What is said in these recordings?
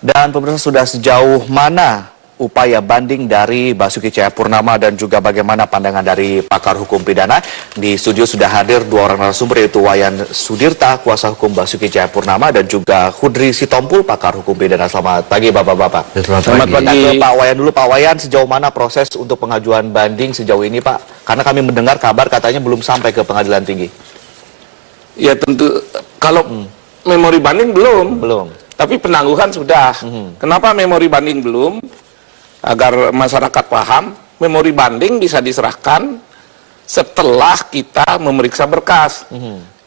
Dan pemirsa, sudah sejauh mana upaya banding dari Basuki Cahayapurnama dan juga bagaimana pandangan dari pakar hukum pidana? Di studio sudah hadir dua orang narasumber, yaitu Wayan Sudirta, kuasa hukum Basuki Cahayapurnama, dan juga Hudri Sitompul, pakar hukum pidana. Selamat pagi Bapak-Bapak. Selamat pagi. Kita ke Pak Wayan dulu. Pak Wayan, sejauh mana proses untuk pengajuan banding sejauh ini Pak? Karena kami mendengar kabar katanya belum sampai ke pengadilan tinggi. Ya tentu, kalau memori banding belum. Tapi penangguhan sudah. Kenapa memori banding belum? Agar masyarakat paham, memori banding bisa diserahkan setelah kita memeriksa berkas.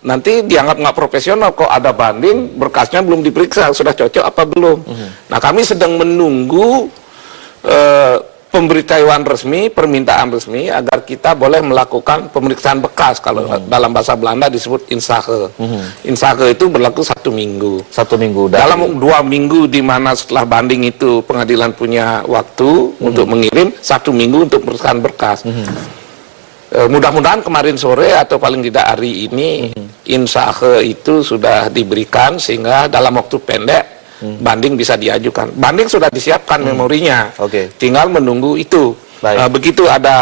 Nanti dianggap nggak profesional kok ada banding, berkasnya belum diperiksa, sudah cocok apa belum. Nah, kami sedang menunggu pemberitahuan resmi, permintaan resmi agar kita boleh melakukan pemeriksaan bekas. Kalau dalam bahasa Belanda disebut insake. Insake itu berlaku 1 minggu. 1 minggu. Dalam 2 minggu di mana setelah banding itu pengadilan punya waktu untuk mengirim, 1 minggu untuk pemeriksaan berkas. Mudah-mudahan kemarin sore atau paling tidak hari ini insake itu sudah diberikan sehingga dalam waktu pendek banding bisa diajukan. Banding sudah disiapkan memorinya, tinggal menunggu itu. Begitu ada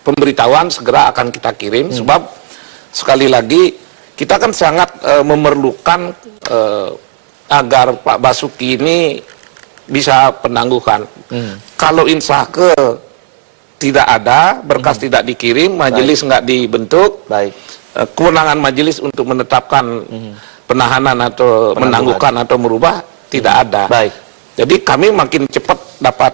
pemberitahuan segera akan kita kirim, sebab sekali lagi kita kan sangat memerlukan agar Pak Basuki ini bisa penangguhan. Kalau insake tidak ada, berkas tidak dikirim, majelis nggak dibentuk, kewenangan majelis untuk menetapkan penahanan atau menangguhkan atau merubah tidak ada. Jadi kami makin cepat dapat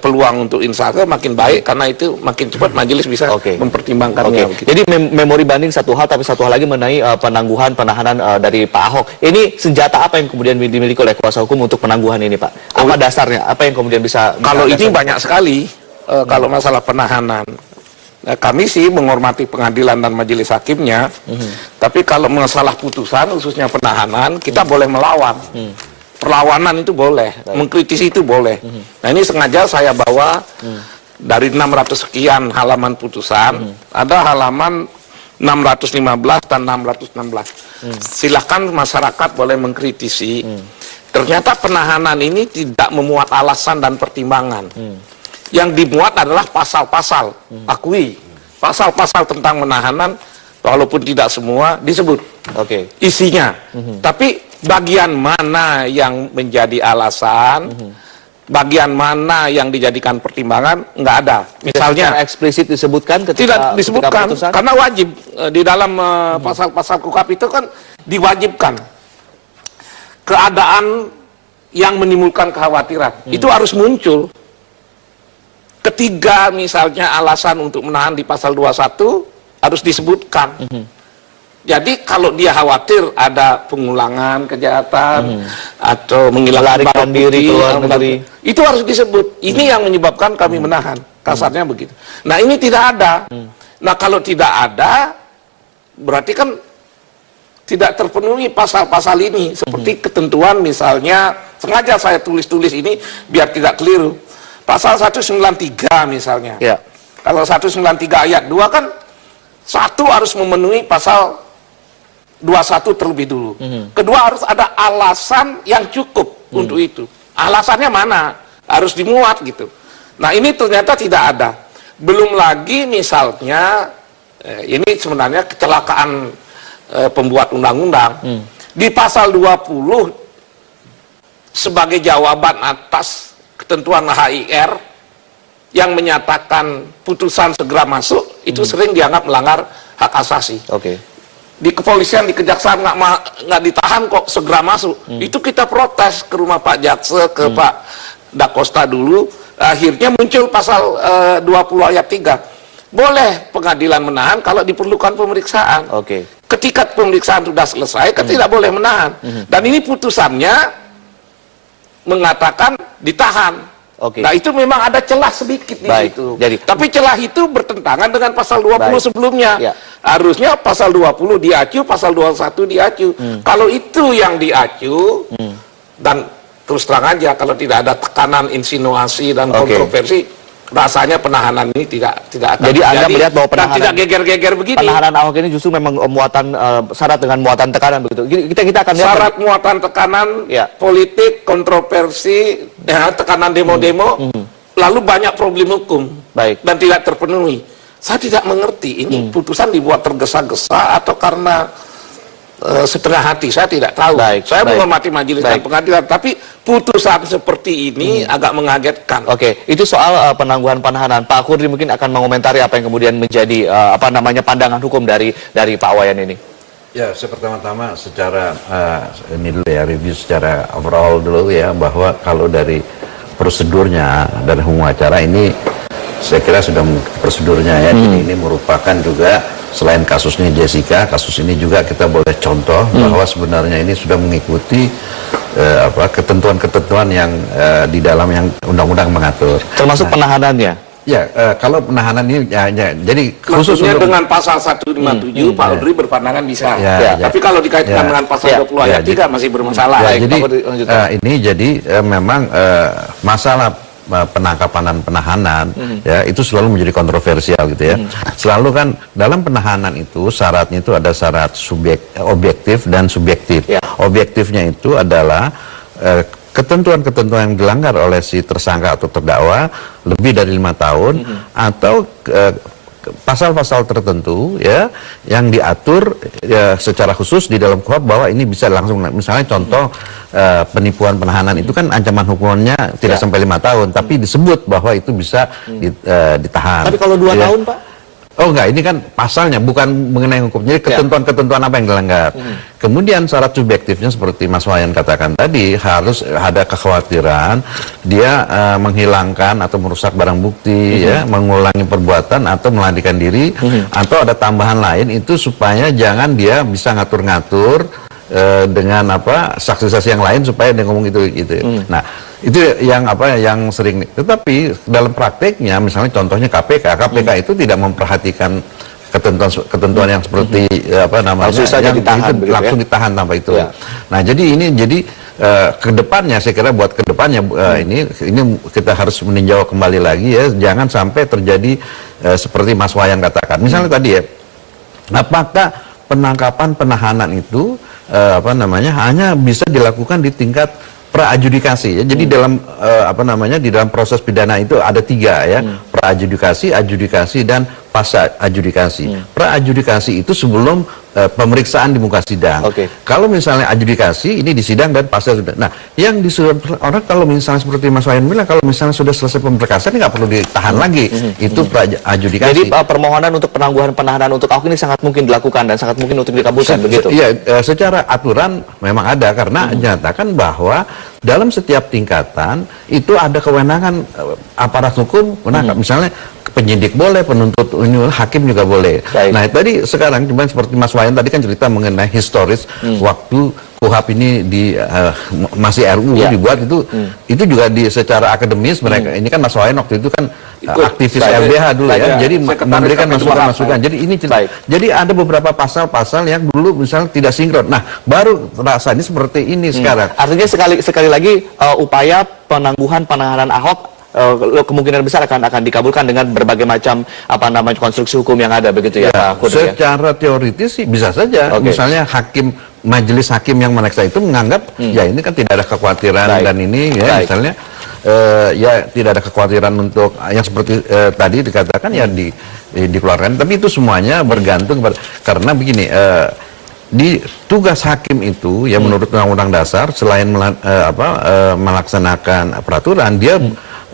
peluang untuk insake makin baik, karena itu makin cepat majelis bisa mempertimbangkannya. Jadi memori banding satu hal, tapi satu hal lagi mengenai penangguhan penahanan dari Pak Ahok. Ini senjata apa yang kemudian dimiliki oleh kuasa hukum untuk penangguhan ini Pak? Apa dasarnya? Apa yang kemudian bisa? Kalau ini banyak sekali. Kalau masalah penahanan, kami sih menghormati pengadilan dan majelis hakimnya, tapi kalau masalah putusan khususnya penahanan, kita boleh melawan. Perlawanan itu boleh, mengkritisi itu boleh. Nah, ini sengaja saya bawa dari 600 sekian halaman putusan, ada halaman 615 dan 616. Silahkan masyarakat boleh mengkritisi. Ternyata penahanan ini tidak memuat alasan dan pertimbangan. Yang dimuat adalah pasal-pasal, akui pasal-pasal tentang menahanan, walaupun tidak semua disebut isinya, tapi bagian mana yang menjadi alasan, bagian mana yang dijadikan pertimbangan, nggak ada. Misalnya eksplisit disebutkan tidak disebutkan, karena wajib di dalam pasal-pasal KUHP itu kan diwajibkan keadaan yang menimbulkan kekhawatiran itu harus muncul. Ketiga, misalnya alasan untuk menahan di pasal 21 harus disebutkan. Jadi kalau dia khawatir ada pengulangan kejahatan atau menghilangkan barang bukti, itu harus disebut. Ini yang menyebabkan kami menahan, kasarnya begitu. Nah, ini tidak ada. Nah, kalau tidak ada, berarti kan tidak terpenuhi pasal-pasal ini. Seperti ketentuan misalnya, sengaja saya tulis-tulis ini biar tidak keliru. Pasal 193 misalnya. Kalau 193 ayat 2 kan satu harus memenuhi pasal 21 terlebih dulu. Kedua, harus ada alasan yang cukup untuk itu. Alasannya mana? Harus dimuat gitu. Nah, ini ternyata tidak ada. Belum lagi misalnya, ini sebenarnya kecelakaan pembuat undang-undang. Di pasal 20 sebagai jawaban atas ketentuan HIR yang menyatakan putusan segera masuk, itu sering dianggap melanggar hak asasi. Di kepolisian, di kejaksaan nggak ditahan kok segera masuk. Itu kita protes ke rumah Pak Jaksa, ke Pak Dakosta dulu. Akhirnya muncul pasal 20 ayat 3. Boleh pengadilan menahan kalau diperlukan pemeriksaan. Ketika pemeriksaan sudah selesai, kan tidak boleh menahan. Dan ini putusannya mengatakan ditahan. Nah, itu memang ada celah sedikit di situ. Tapi celah itu bertentangan dengan pasal 20 sebelumnya. Harusnya pasal 20 diacu, pasal 21 diacu. Kalau itu yang diacu, dan terus terang aja, kalau tidak ada tekanan, insinuasi, dan kontroversi, rasanya penahanan ini tidak akan Jadi Anda terjadi melihat bahwa dan penahanan tidak geger-geger begini. Penahanan Ahok ini justru memang muatan syarat dengan muatan tekanan begitu. Kita akan lihat Syarat muatan tekanan Ya. politik, kontroversi, tekanan demo-demo, lalu banyak problem hukum Baik. dan tidak terpenuhi. Saya tidak mengerti ini putusan dibuat tergesa-gesa atau karena setengah hati, saya tidak tahu. Baik, Saya baik. menghormati majelis dan pengadilan, tapi putusan seperti ini agak mengagetkan. Oke, itu soal penangguhan penahanan. Pak Khudri mungkin akan mengomentari apa yang kemudian menjadi pandangan hukum dari Pak Wayan ini. Ya, pertama-tama secara ini dulu ya, review secara overall dulu ya, bahwa kalau dari prosedurnya dari hukum acara ini saya kira sudah prosedurnya ya. Jadi ini merupakan juga selain kasusnya Jessica, kasus ini juga kita boleh contoh bahwa sebenarnya ini sudah mengikuti ketentuan-ketentuan yang di dalam yang undang-undang mengatur. Termasuk penahanannya. Ya, kalau penahanan ini jadi khusus Maksudnya untuk dengan pasal 157 Pak Audrey berpandangan bisa. Ya. Tapi kalau dikaitkan dengan pasal 20 ayat 3 masih bermasalah. Ya, Baik, jadi Pak Khudri, lanjutkan. ini jadi memang masalah penangkapan dan penahanan ya itu selalu menjadi kontroversial gitu ya. Selalu kan dalam penahanan itu syaratnya itu ada syarat objektif dan subjektif. Ya. Objektifnya itu adalah ketentuan-ketentuan yang dilanggar oleh si tersangka atau terdakwa lebih dari 5 tahun atau pasal-pasal tertentu ya yang diatur ya, secara khusus di dalam KUHP bahwa ini bisa langsung, misalnya contoh penipuan penahanan itu kan ancaman hukumannya tidak sampai 5 tahun tapi disebut bahwa itu bisa ditahan. Tapi kalau 2 tahun, Pak? Oh enggak, ini kan pasalnya bukan mengenai hukum. Jadi ketentuan-ketentuan apa yang dilanggar. Kemudian syarat subjektifnya seperti Mas Wayan katakan tadi, harus ada kekhawatiran dia menghilangkan atau merusak barang bukti, ya, mengulangi perbuatan atau melarikan diri, atau ada tambahan lain itu supaya jangan dia bisa ngatur-ngatur dengan saksi-saksi yang lain supaya dia ngomong itu gitu. Nah, itu yang sering. Tetapi dalam prakteknya misalnya contohnya KPK itu tidak memperhatikan ketentuan yang seperti langsung saja ditahan, itu langsung ditahan tanpa itu. Ya. Nah, jadi kedepannya saya kira buat kedepannya ini kita harus meninjau kembali lagi ya, jangan sampai terjadi seperti Mas Wayan katakan. Misalnya tadi ya, apakah penangkapan penahanan itu hanya bisa dilakukan di tingkat pra-adjudikasi ya. Jadi dalam di dalam proses pidana itu ada 3 ya, pra-adjudikasi, adjudikasi dan pasca-adjudikasi. Pra-adjudikasi itu sebelum pemeriksaan di muka sidang. Kalau misalnya adjudikasi ini di sidang dan pasca sudah. Nah, yang disuruh orang kalau misalnya seperti Mas Wayan bilang, kalau misalnya sudah selesai pemberkasan nggak perlu ditahan lagi. Itu pra-adjudikasi. Jadi permohonan untuk penangguhan penahanan untuk Ahok ini sangat mungkin dilakukan dan sangat mungkin untuk dikabulkan begitu. Iya, secara aturan memang ada karena dinyatakan bahwa dalam setiap tingkatan itu ada kewenangan aparat hukum menangkap. Misalnya penyidik boleh, penuntut hakim juga boleh. Baik. Nah, tadi sekarang cuma seperti Mas Wayan tadi kan cerita mengenai historis waktu KUHP ini masih RUU dibuat itu juga secara akademis mereka ini kan Mas Wayan waktu itu kan aktivis LBH dulu ya. Jadi memberikan masukan-masukan. Jadi ini jadi ada beberapa pasal-pasal yang dulu misalnya tidak sinkron. Nah, baru rasanya seperti ini sekarang. Artinya sekali lagi upaya penangguhan penahanan Ahok kemungkinan besar akan dikabulkan dengan berbagai macam konstruksi hukum yang ada begitu ya, Pak Khudri. Secara teoritis sih bisa saja. Misalnya majelis hakim yang memeriksa itu menganggap ya ini kan tidak ada kekhawatiran dan ini ya misalnya ya tidak ada kekhawatiran untuk yang seperti tadi dikatakan ya dikeluarkan. Tapi itu semuanya bergantung karena begini. Di tugas hakim itu ya menurut Undang-Undang Dasar selain melaksanakan peraturan dia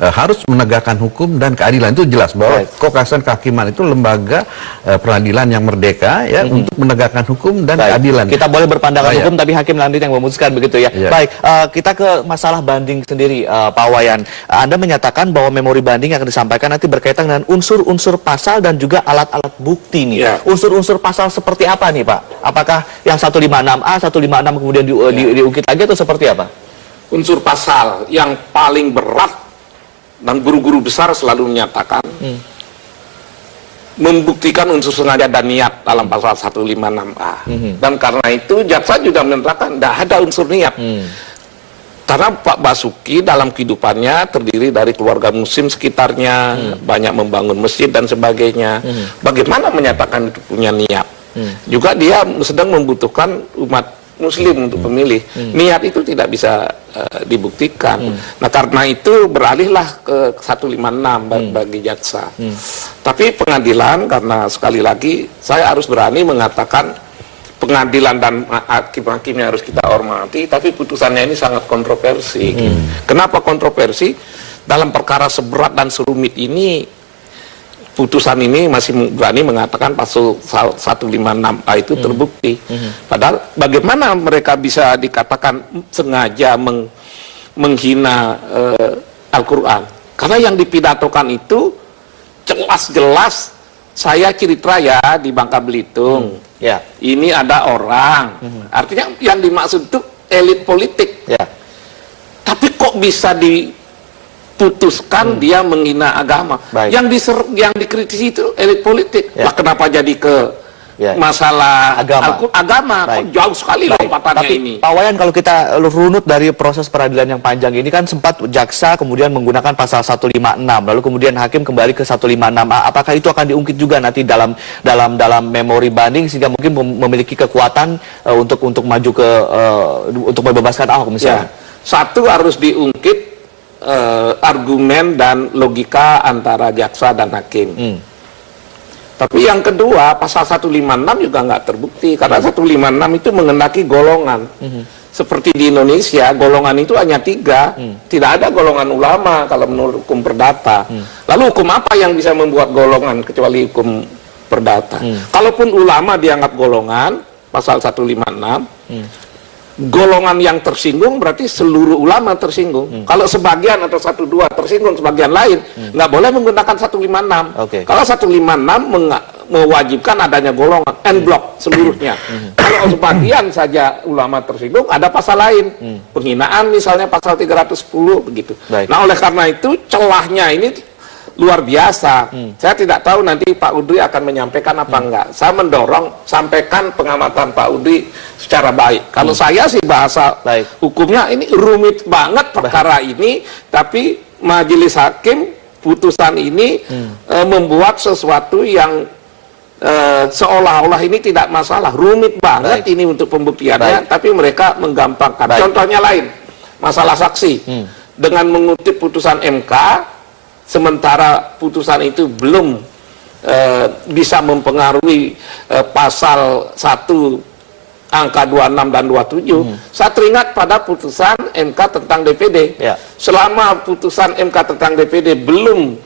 harus menegakkan hukum dan keadilan. Itu jelas bahwa Kekuasaan Kehakiman itu lembaga peradilan yang merdeka ya untuk menegakkan hukum dan keadilan. Kita boleh berpandangan hukum tapi hakim nanti yang memutuskan begitu ya. Baik, kita ke masalah banding sendiri, Pak Wayan. Anda menyatakan bahwa memori banding yang akan disampaikan nanti berkaitan dengan unsur-unsur pasal dan juga alat-alat bukti nih. Unsur-unsur pasal seperti apa nih, Pak? Apakah yang 156A, 156 kemudian diungkit lagi atau seperti apa? Unsur pasal yang paling berat dan guru-guru besar selalu menyatakan membuktikan unsur sengaja dan niat dalam pasal 156A. Dan karena itu jaksa juga menyatakan tidak ada unsur niat. Karena Pak Basuki dalam kehidupannya terdiri dari keluarga muslim sekitarnya, banyak membangun masjid dan sebagainya. Bagaimana menyatakan itu punya niat? Juga dia sedang membutuhkan umat muslim untuk pemilih. Niat itu tidak bisa dibuktikan. Nah, karena itu beralihlah ke 156 bagi jaksa. Tapi pengadilan, karena sekali lagi saya harus berani mengatakan pengadilan dan hakim-hakimnya harus kita hormati, tapi putusannya ini sangat kontroversi. Kenapa kontroversi? Dalam perkara seberat dan serumit ini, putusan ini masih berani mengatakan pasal 156A itu terbukti. Padahal bagaimana mereka bisa dikatakan sengaja menghina Al-Quran? Karena yang dipidatokan itu jelas-jelas, saya cerita ya di Bangka Belitung. Ini ada orang. Artinya yang dimaksud itu elit politik. Tapi kok bisa diputuskan dia menghina agama? Yang dikritisi itu elit politik. Lah kenapa jadi ke masalah agama? Jauh sekali lompatannya ini. Pak Wayan, kalau kita runut dari proses peradilan yang panjang ini kan sempat jaksa kemudian menggunakan pasal 156, lalu kemudian hakim kembali ke 156A. Apakah itu akan diungkit juga nanti dalam memori banding sehingga mungkin memiliki kekuatan untuk maju ke untuk membebaskan Ahok misalnya? Satu, harus diungkit argumen dan logika antara jaksa dan hakim. Tapi yang kedua, pasal 156 juga nggak terbukti, karena 156 itu mengendaki golongan. Seperti di Indonesia, golongan itu hanya 3, tidak ada golongan ulama kalau menurut hukum perdata. Lalu hukum apa yang bisa membuat golongan kecuali hukum perdata? Kalaupun ulama dianggap golongan, pasal 156, golongan yang tersinggung berarti seluruh ulama tersinggung. Kalau sebagian atau 1-2 tersinggung, sebagian lain nggak boleh menggunakan 156. Kalau 156 mewajibkan adanya golongan en bloc seluruhnya. Kalau sebagian saja ulama tersinggung, ada pasal lain, penghinaan misalnya pasal 310 begitu. Nah, oleh karena itu celahnya ini luar biasa. Saya tidak tahu nanti Pak Udri akan menyampaikan apa enggak. Saya mendorong sampaikan pengamatan Pak Udri secara baik. Kalau saya sih bahasa hukumnya ini rumit banget perkara ini, tapi majelis hakim putusan ini membuat sesuatu yang seolah-olah ini tidak masalah. Rumit banget ini untuk pembuktiannya, tapi mereka menggampangkan. Contohnya lain, masalah saksi. Dengan mengutip putusan MK, sementara putusan itu belum bisa mempengaruhi pasal 1 angka 26 dan 27, saya teringat pada putusan MK tentang DPD. Selama putusan MK tentang DPD belum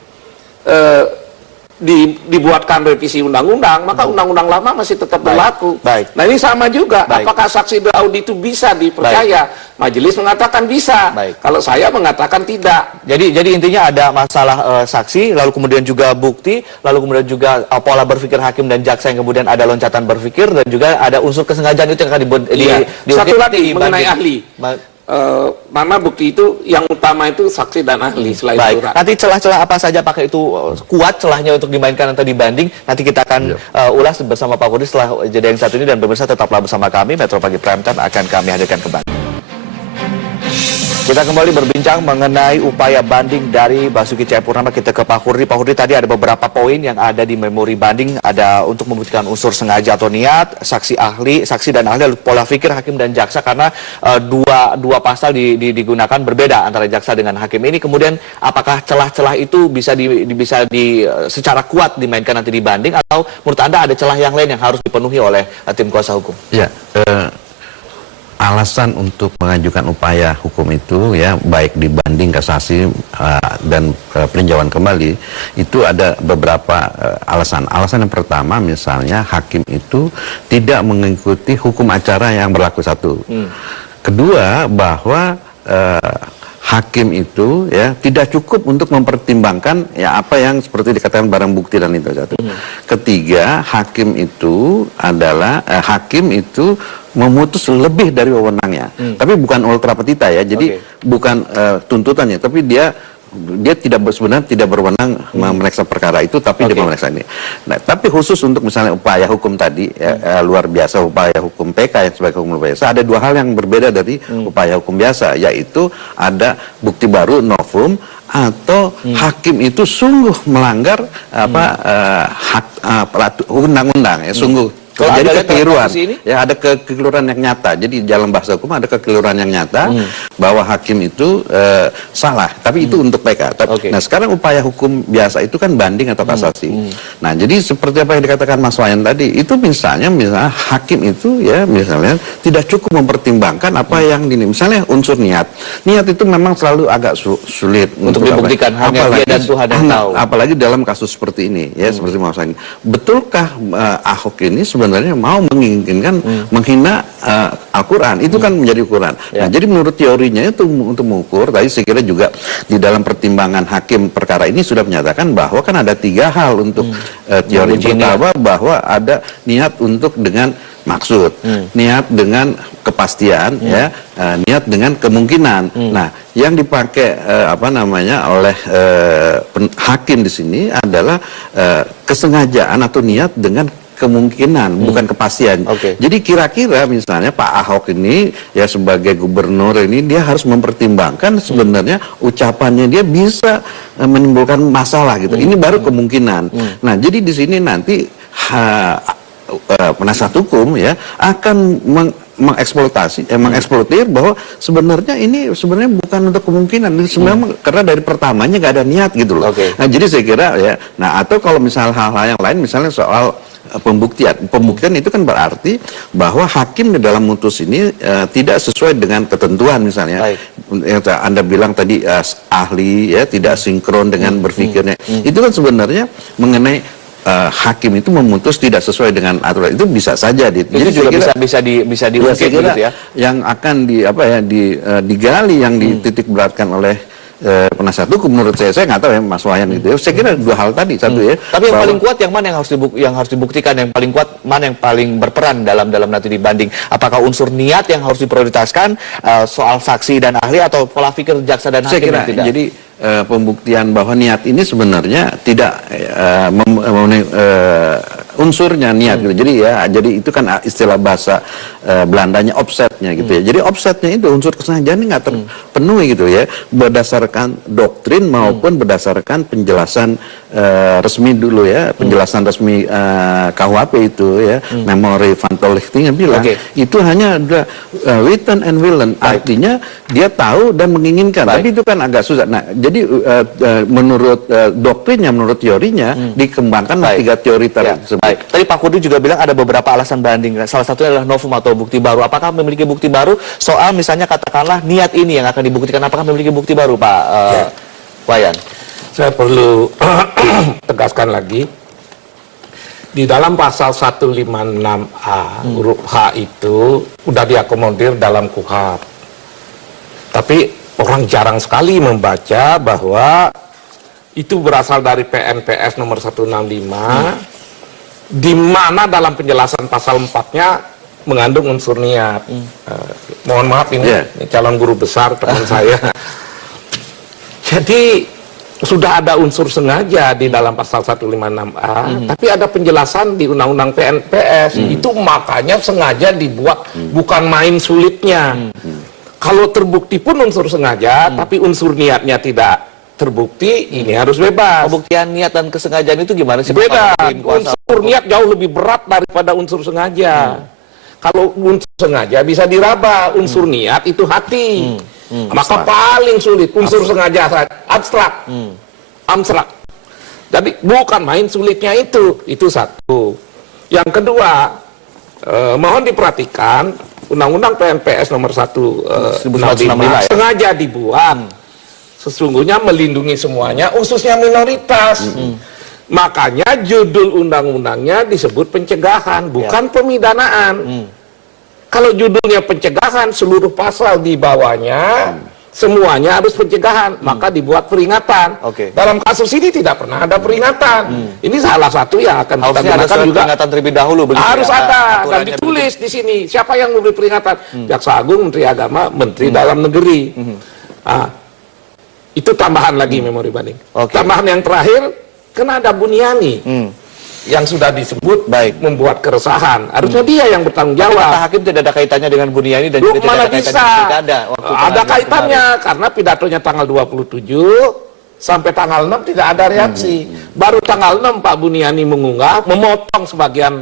dibuatkan revisi undang-undang, maka undang-undang lama masih tetap berlaku. Nah, ini sama juga. Apakah saksi Daud itu bisa dipercaya? Majelis mengatakan bisa. Kalau saya mengatakan tidak. Jadi intinya ada masalah saksi, lalu kemudian juga bukti, lalu kemudian juga pola berpikir hakim dan jaksa yang kemudian ada loncatan berpikir, dan juga ada unsur kesengajaan itu yang akan Satu lagi mengenai ahli. Mana bukti itu yang utama itu saksi dan ahli selain surat. Nanti celah-celah apa saja pakai itu kuat celahnya untuk dimainkan atau dibanding, nanti kita akan ulas bersama Pak Kudri setelah jeda yang satu ini, dan pemirsa tetaplah bersama kami. Metro Pagi Prime Time akan kami hadirkan kembali. Kita kembali berbincang mengenai upaya banding dari Basuki Cahayapurnama. Kita ke Pak Kudri. Pak Kudri, tadi ada beberapa poin yang ada di memori banding, ada untuk membuktikan unsur sengaja atau niat, saksi dan ahli, lalu pola pikir hakim dan jaksa, karena dua pasal digunakan berbeda antara jaksa dengan hakim ini. Kemudian apakah celah-celah itu bisa secara kuat dimainkan nanti di banding, atau menurut Anda ada celah yang lain yang harus dipenuhi oleh tim kuasa hukum? Ya, alasan untuk mengajukan upaya hukum itu, ya, baik dibanding, kasasi dan peninjauan kembali, itu ada beberapa alasan. Alasan yang pertama, misalnya hakim itu tidak mengikuti hukum acara yang berlaku, satu. Kedua, bahwa hakim itu, ya, tidak cukup untuk mempertimbangkan, ya, apa yang seperti dikatakan barang bukti dan itu, satu. Ketiga, hakim itu memutus lebih dari wewenangnya, tapi bukan ultra petita, ya, jadi bukan tuntutannya, tapi dia dia sebenarnya tidak berwenang memeriksa perkara itu, tapi dia memeriksa ini. Nah, tapi khusus untuk misalnya upaya hukum tadi, luar biasa, upaya hukum PK yang sebagai hukum luar biasa, ada dua hal yang berbeda dari upaya hukum biasa, yaitu ada bukti baru novum atau hakim itu sungguh melanggar undang-undang, ya, sungguh. Kalau Jadi ada kekeliruan, ini? ya ada kekeliruan yang nyata. Jadi dalam bahasa hukum ada kekeliruan yang nyata bahwa hakim itu salah. Tapi itu untuk PK. Nah sekarang upaya hukum biasa itu kan banding atau kasasi. Nah jadi seperti apa yang dikatakan Mas Wayan tadi, itu misalnya hakim itu ya misalnya tidak cukup mempertimbangkan apa yang misalnya unsur niat. Niat itu memang selalu agak sulit untuk dibuktikan, hanya dia dan Tuhan yang tahu. Apalagi dalam kasus seperti ini, ya seperti Mas Wayan. Betulkah Ahok ini sebenarnya mau menginginkan menghina Al-Quran, itu kan menjadi ukuran. Nah, jadi menurut teorinya itu untuk mengukur, tadi saya kira juga di dalam pertimbangan hakim perkara ini sudah menyatakan bahwa kan ada tiga hal untuk teori. Pertama, bahwa ada niat untuk dengan maksud, niat dengan kepastian, ya, niat dengan kemungkinan. Nah, yang dipakai oleh hakim di sini adalah kesengajaan atau niat dengan kemungkinan, bukan kepastian. Jadi kira-kira misalnya Pak Ahok ini ya sebagai gubernur ini dia harus mempertimbangkan sebenarnya ucapannya dia bisa menimbulkan masalah gitu. Ini baru kemungkinan. Nah, jadi di sini nanti penasihat hukum ya akan mengeksploitir bahwa sebenarnya ini sebenarnya bukan untuk kemungkinan, sebenarnya karena dari pertamanya nggak ada niat gitu loh. Nah, jadi saya kira ya, nah atau kalau misal hal-hal yang lain misalnya soal pembuktian itu kan berarti bahwa hakim di dalam mutus ini tidak sesuai dengan ketentuan misalnya. Yang Anda bilang tadi ahli ya tidak sinkron dengan berpikirnya. Itu kan sebenarnya mengenai hakim itu memutus tidak sesuai dengan aturan, itu bisa saja itu juga bisa diungkit gitu ya. Yang akan digali, yang dititik beratkan oleh penasihat hukum menurut saya nggak tahu ya Mas Wayan gitu ya. Saya kira dua hal tadi, satu ya. Tapi yang paling kuat yang mana yang harus dibuktikan, yang paling kuat mana yang paling berperan dalam nanti dibanding? Apakah unsur niat yang harus diprioritaskan, soal saksi dan ahli, atau pola pikir jaksa dan hakim? Saya kira tidak? Jadi pembuktian bahwa niat ini sebenarnya tidak memenuhi unsurnya niat gitu. Jadi itu kan istilah bahasa Belandanya offsetnya gitu ya. Jadi offsetnya itu unsur kesengajaan ini nggak terpenuhi gitu ya, berdasarkan doktrin maupun berdasarkan penjelasan resmi dulu ya, penjelasan resmi KUHP itu ya, Memori van Tollichting yang bilang itu hanya ada written and willen, artinya dia tahu dan menginginkan. Tapi itu kan agak susah. Nah, jadi menurut doktrinnya, menurut teorinya dikembangkan tiga teori tersebut. Tadi Pak Kudu juga bilang ada beberapa alasan banding. Salah satunya adalah novum atau bukti baru. Apakah memiliki bukti baru soal misalnya katakanlah niat ini yang akan dibuktikan? Apakah memiliki bukti baru, Pak Wayan? Saya perlu tegaskan lagi, di dalam pasal 156A huruf H itu udah diakomodir dalam KUHP. Tapi orang jarang sekali membaca bahwa itu berasal dari PNPS nomor 165, di mana dalam penjelasan pasal 4-nya mengandung unsur niat. Mohon maaf ini calon guru besar teman saya. Jadi sudah ada unsur sengaja di dalam pasal 156A, tapi ada penjelasan di Undang-Undang PNPS. Itu makanya sengaja dibuat, bukan main sulitnya. Kalau terbukti pun unsur sengaja, tapi unsur niatnya tidak terbukti, ini harus bebas. Pembuktian niat dan kesengajaan itu gimana sih? Beda. Unsur niat jauh lebih berat daripada unsur sengaja. Kalau unsur sengaja bisa diraba, unsur niat itu hati. Maka paling sulit unsur sengaja abstrak. Abstrak. Jadi bukan main sulitnya itu satu. Yang kedua, mohon diperhatikan Undang-Undang PNPS nomor 165 sengaja dibuat sesungguhnya melindungi semuanya, khususnya minoritas. Makanya judul undang-undangnya disebut pencegahan, bukan pemidanaan. Kalau judulnya pencegahan, seluruh pasal di bawahnya semuanya harus pencegahan, maka dibuat peringatan. Dalam kasus ini tidak pernah ada peringatan. Ini salah satu yang akan kita gunakan juga. Peringatan terlebih dahulu. Harus ada dan ditulis di sini. Siapa yang memberi peringatan? Jaksa Agung, Menteri Agama, Menteri Dalam Negeri. Itu tambahan lagi memori banding. Oke. Tambahan yang terakhir, kan ada Buniani yang sudah disebut membuat keresahan. Harusnya dia yang bertanggung Tapi kata jawab. hakim tidak ada kaitannya dengan Buniani dan juga tidak Mana ada kaitannya bisa? dengan Pilkada waktu Ada pengadilan kaitannya kemarin. karena pidatonya tanggal 27 sampai tanggal 6 tidak ada reaksi. Baru tanggal 6 Pak Buniani mengunggah, memotong sebagian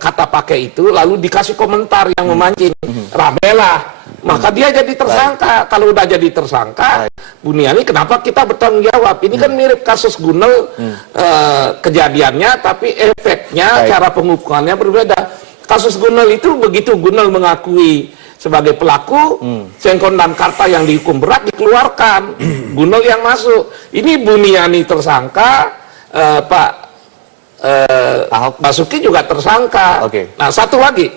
kata pakai itu, lalu dikasih komentar yang memancing. Ramelah. Maka dia jadi tersangka. Kalau udah jadi tersangka, Buniani kenapa kita bertanggung jawab? Ini kan mirip kasus Gunel, kejadiannya, tapi efeknya, cara pengukurannya berbeda. Kasus Gunel itu begitu Gunel mengakui sebagai pelaku, Sengkon dan Karta yang dihukum berat dikeluarkan, Gunel yang masuk. Ini Buniani tersangka, Pak Ahok. Basuki juga tersangka. Oke. Nah, satu lagi,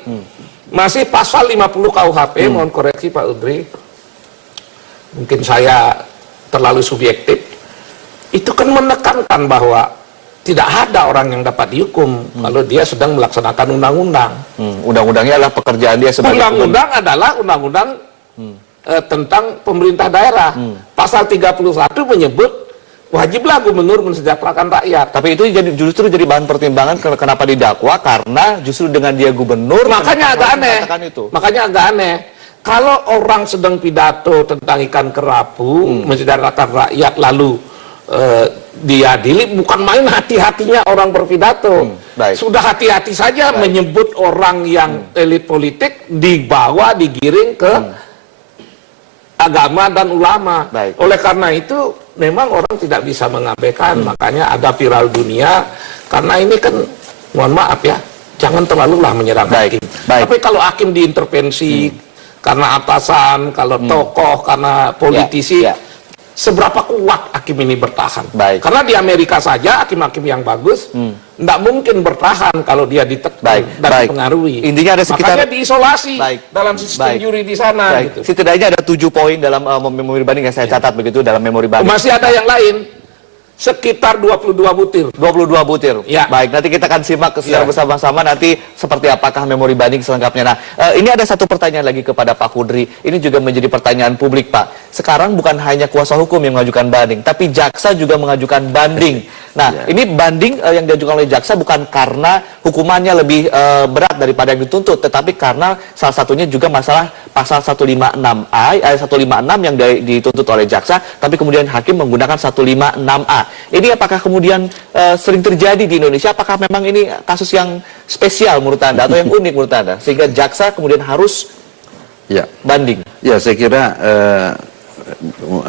masih pasal 50 KUHP, mohon koreksi Pak Udri, mungkin saya terlalu subjektif, itu kan menekankan bahwa tidak ada orang yang dapat dihukum kalau dia sedang melaksanakan undang-undang. Undang-undangnya adalah pekerjaan dia sebagai Undang-undang adalah undang-undang tentang pemerintah daerah. Pasal 31 menyebut wajiblah gubernur mensejahterakan rakyat. Tapi itu justru jadi bahan pertimbangan kenapa didakwa, karena justru dengan dia gubernur. Makanya agak aneh. Itu. Makanya agak aneh. Kalau orang sedang pidato tentang ikan kerapu, mensejahterakan rakyat, lalu diadili, bukan main hati-hatinya orang berpidato. Sudah hati-hati saja menyebut orang yang elit politik, dibawa, digiring ke agama dan ulama. Oleh karena itu, memang orang tidak bisa mengabaikan. Makanya ada viral dunia, karena ini kan, mohon maaf ya, jangan terlalulah menyerang hakim. Tapi kalau hakim diintervensi karena atasan, kalau tokoh karena politisi, seberapa kuat hakim ini bertahan? Karena di Amerika saja hakim-hakim yang bagus tidak mungkin bertahan kalau dia ditekan dan dipengaruhi. Intinya ada sekitar, makanya diisolasi dalam sistem juri di sana. Gitu. Setidaknya ada 7 poin dalam memori banding yang saya catat begitu dalam memori banding. Masih ada yang lain, sekitar 22 butir. 22 butir. Ya. Baik, nanti kita akan simak secara bersama-sama nanti seperti apakah memori banding selengkapnya. Nah, ini ada satu pertanyaan lagi kepada Pak Kudri. Ini juga menjadi pertanyaan publik, Pak. Sekarang bukan hanya kuasa hukum yang mengajukan banding, tapi jaksa juga mengajukan banding. Nah, ini banding yang diajukan oleh jaksa bukan karena hukumannya lebih berat daripada yang dituntut, tetapi karena salah satunya juga masalah pasal 156A, 156 yang dituntut oleh jaksa, tapi kemudian hakim menggunakan 156A. Ini apakah kemudian sering terjadi di Indonesia? Apakah memang ini kasus yang spesial menurut Anda atau yang unik menurut Anda? Sehingga jaksa kemudian harus banding. Ya, saya kira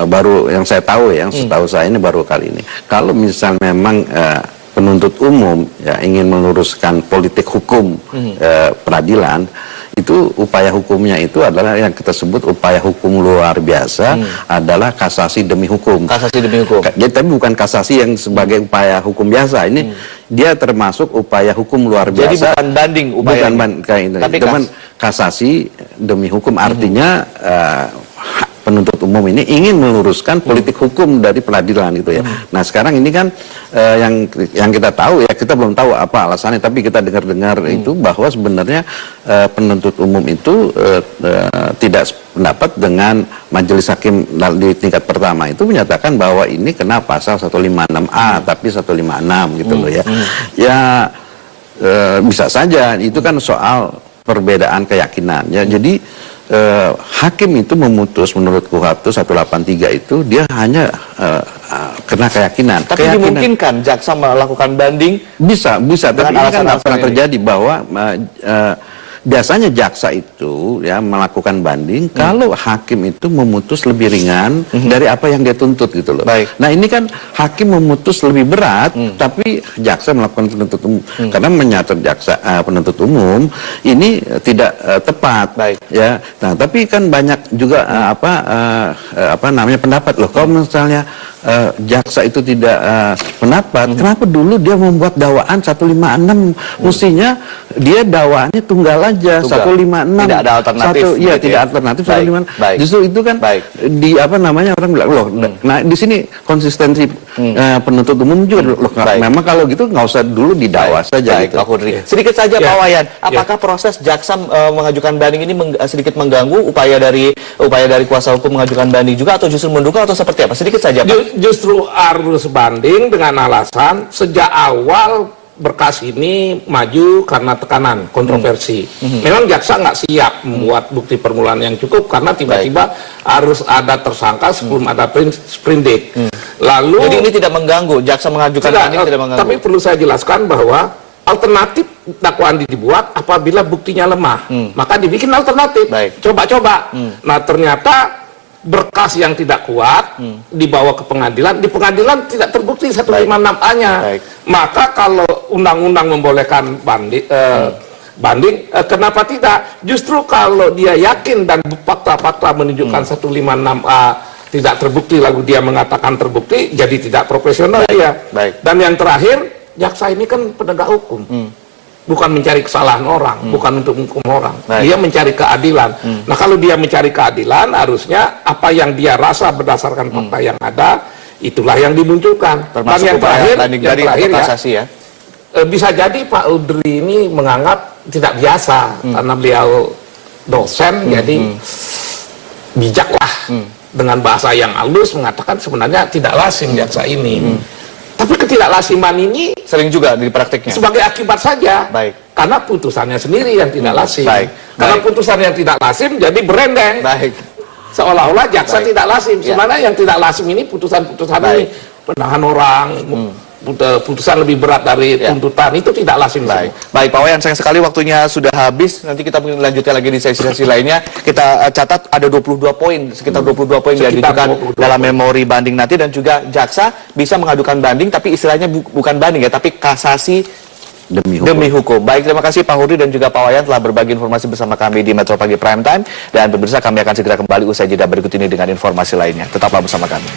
baru yang saya tahu, yang setahu saya ini baru kali ini. Kalau misal memang penuntut umum ingin meluruskan politik hukum peradilan, itu upaya hukumnya itu adalah yang kita sebut upaya hukum luar biasa, adalah kasasi demi hukum. Kasasi demi hukum. Jadi, tapi bukan kasasi yang sebagai upaya hukum biasa. Ini dia termasuk upaya hukum luar biasa. Jadi bukan banding upaya. Tapi kasasi demi hukum, artinya penuntut umum ini ingin meluruskan politik hukum dari peradilan gitu ya. Nah, sekarang ini kan yang kita tahu ya, kita belum tahu apa alasannya, tapi kita dengar-dengar itu bahwa sebenarnya penuntut umum itu tidak pendapat dengan majelis hakim di tingkat pertama itu menyatakan bahwa ini kena pasal 156A tapi 156 gitu loh ya. Ya bisa saja itu kan soal perbedaan keyakinan ya. Jadi hakim itu memutus menurut KUHP 183 itu dia hanya kena keyakinan. Tapi dimungkinkan jaksa melakukan banding? Bisa. Tapi ini kan pernah terjadi bahwa biasanya jaksa itu ya melakukan banding kalau hakim itu memutus lebih ringan dari apa yang dia tuntut gitu loh. Nah, ini kan hakim memutus lebih berat tapi jaksa melakukan penuntut umum karena menyatakan jaksa penuntut umum ini tidak tepat ya. Nah, tapi kan banyak juga apa namanya pendapat loh, kalau misalnya jaksa itu tidak pendapat, kenapa dulu dia membuat dakwaan 156? Mestinya dia dakwaannya tunggal aja, 156. Tidak ada alternatif. Tidak alternatif 156. Justru itu kan di apa namanya orang bilang loh. Nah di sini konsistensi penuntut umum juga loh. Memang kalau gitu nggak usah dulu didakwa saja. Baik, Pak Kudri. Sedikit saja Pak Wayan, apakah proses jaksa mengajukan banding ini sedikit mengganggu upaya dari kuasa hukum mengajukan banding juga, atau justru mendukung, atau seperti apa? Sedikit saja Pak. Justru harus banding dengan alasan sejak awal berkas ini maju karena tekanan, kontroversi. Memang jaksa nggak siap membuat bukti permulaan yang cukup karena tiba-tiba harus ada tersangka sebelum ada sprindik. Lalu jadi ini tidak mengganggu, jaksa mengajukan banding tidak mengganggu. Tapi perlu saya jelaskan bahwa alternatif dakwaan dibuat apabila buktinya lemah, maka dibikin alternatif. Coba-coba. Nah ternyata berkas yang tidak kuat dibawa ke pengadilan, di pengadilan tidak terbukti 156A-nya. Maka kalau undang-undang membolehkan banding, kenapa tidak? Justru kalau dia yakin dan fakta-fakta menunjukkan 156A tidak terbukti, lalu dia mengatakan terbukti, jadi tidak profesional ya. Dan yang terakhir, jaksa ini kan penegak hukum. Bukan mencari kesalahan orang, bukan untuk menghukum orang. Dia mencari keadilan. Nah, kalau dia mencari keadilan, harusnya apa yang dia rasa berdasarkan fakta yang ada, itulah yang dimunculkan. Termasuk dan yang terakhir ya, bisa jadi Pak Udri ini menganggap tidak biasa karena beliau dosen, jadi bijaklah dengan bahasa yang halus mengatakan sebenarnya tidak lazim jaksa ini. Tapi ketidaklasiman ini sering juga di praktiknya sebagai akibat saja. Karena putusannya sendiri yang tidak lazim. Karena putusan yang tidak lazim jadi berendeng. Seolah-olah jaksa tidak lazim. Sebenarnya yang tidak lazim ini putusan-putusan ini, penahan orang, putusan lebih berat dari tuntutan, itu tidak lazim. Baik Pak Wayan, sayang sekali waktunya sudah habis. Nanti kita mungkin lanjutkan lagi di sesi-sesi lainnya. Kita catat ada 22 poin, sekitar 22 poin yang diajukan dalam memori banding nanti, dan juga jaksa bisa mengadukan banding, tapi istilahnya bukan banding ya, tapi kasasi demi hukum. Baik, terima kasih Pak Hudri dan juga Pak Wayan telah berbagi informasi bersama kami di Metro Pagi Prime Time, dan pemirsa, kami akan segera kembali usai jeda berikut ini dengan informasi lainnya. Tetaplah bersama kami.